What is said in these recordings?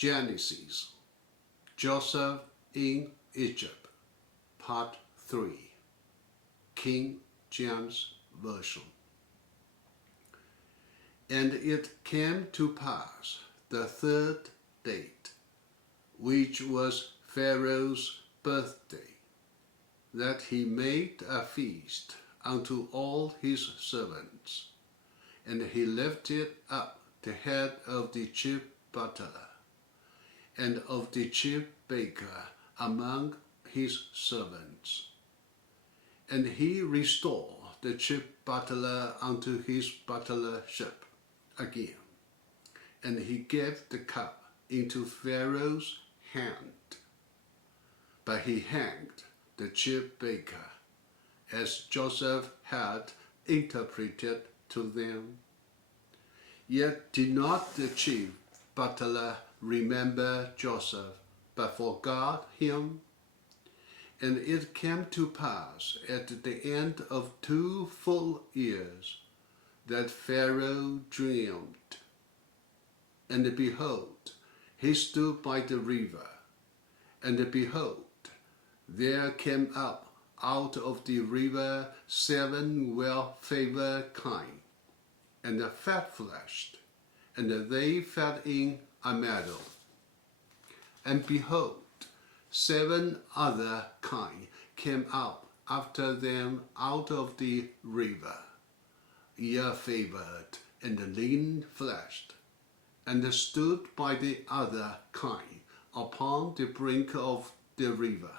Genesis, Joseph in Egypt, Part 3, King James Version. And it came to pass the third day, which was Pharaoh's birthday, that he made a feast unto all his servants, and he lifted up the head of the chief butler and of the chief baker among his servants. And he restored the chief butler unto his butlership again, and he gave the cup into Pharaoh's hand. But he hanged the chief baker, as Joseph had interpreted to them. Yet did not the chief butler remember Joseph, but forgot him. And it came to pass at the end of 2 full years that Pharaoh dreamed. And behold, he stood by the river, and behold, there came up out of the river 7 well-favored kine, and fat-fleshed, and they fed in a meadow. And behold, 7 other kine came up after them out of the river, ill-favored and lean-fleshed, and stood by the other kine upon the brink of the river.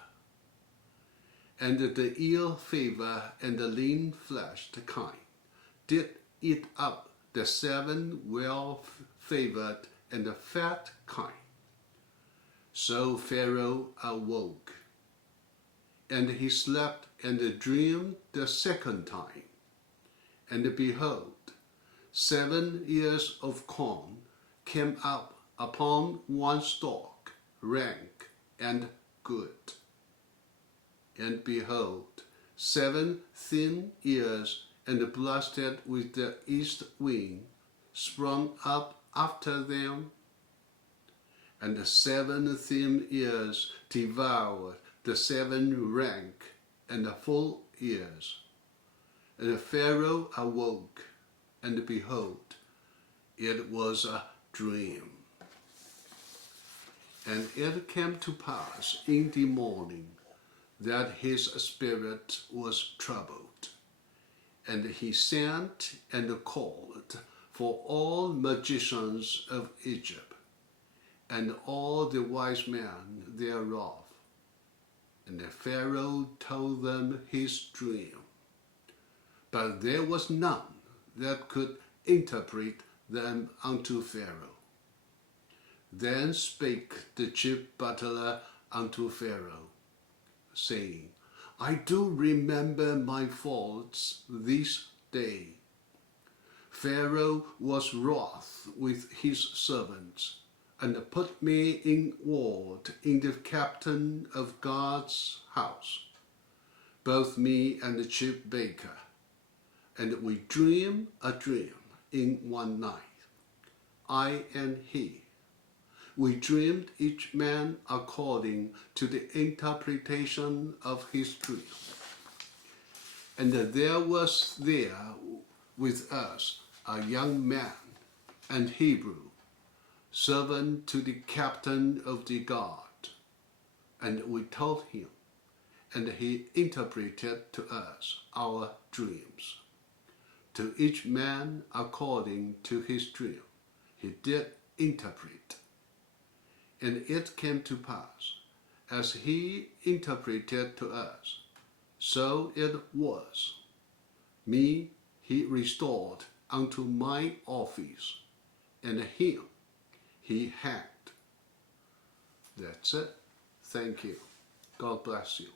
And the ill-favored and the lean-fleshed kine did eat up the 7 well-favored and the fat kine. So Pharaoh awoke, and he slept and dreamed the second time. And behold, 7 ears of corn came up upon one stalk, rank and good. And behold, 7 thin ears and blasted with the east wind sprung up after them. And the 7 thin ears devoured the 7 rank and full ears. And Pharaoh awoke, and behold, it was a dream. And it came to pass in the morning that his spirit was troubled, and he sent and called for all magicians of Egypt, and all the wise men thereof. And the Pharaoh told them his dream, but there was none that could interpret them unto Pharaoh. Then spake the chief butler unto Pharaoh, saying, I do remember my faults this day. Pharaoh was wroth with his servants, and put me in ward in the captain of God's house, both me and the chief baker. And we dreamed a dream in one night, I and he. We dreamed each man according to the interpretation of his dream. And there was there with us a young man, an Hebrew, servant to the captain of the guard. And we told him, and he interpreted to us our dreams. To each man according to his dream, he did interpret. And it came to pass, as he interpreted to us, so it was. Me he restored unto my office, and him he hanged. That's it. Thank you. God bless you.